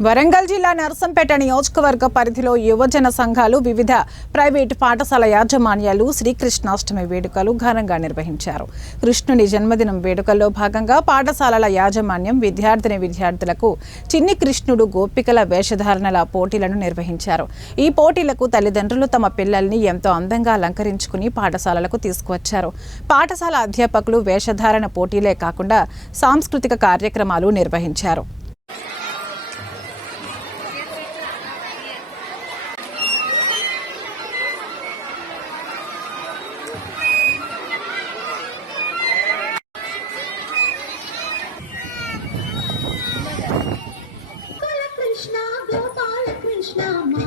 వరంగల్ జిల్లా నర్సంపేట నియోజకవర్గ పరిధిలో యువజన సంఘాలు వివిధ ప్రైవేటు పాఠశాల యాజమాన్యాలు శ్రీకృష్ణాష్టమి వేడుకలు ఘనంగా నిర్వహించారు. కృష్ణుని జన్మదినం వేడుకల్లో భాగంగా పాఠశాలల యాజమాన్యం విద్యార్థులకు చిన్ని కృష్ణుడు గోపికల వేషధారణల పోటీలను నిర్వహించారు. ఈ పోటీలకు తల్లిదండ్రులు తమ పిల్లల్ని ఎంతో అందంగా అలంకరించుకుని పాఠశాలలకు తీసుకువచ్చారు. పాఠశాల అధ్యాపకులు వేషధారణ పోటీలే కాకుండా సాంస్కృతిక కార్యక్రమాలు నిర్వహించారు. Krishna, Gopala Krishna.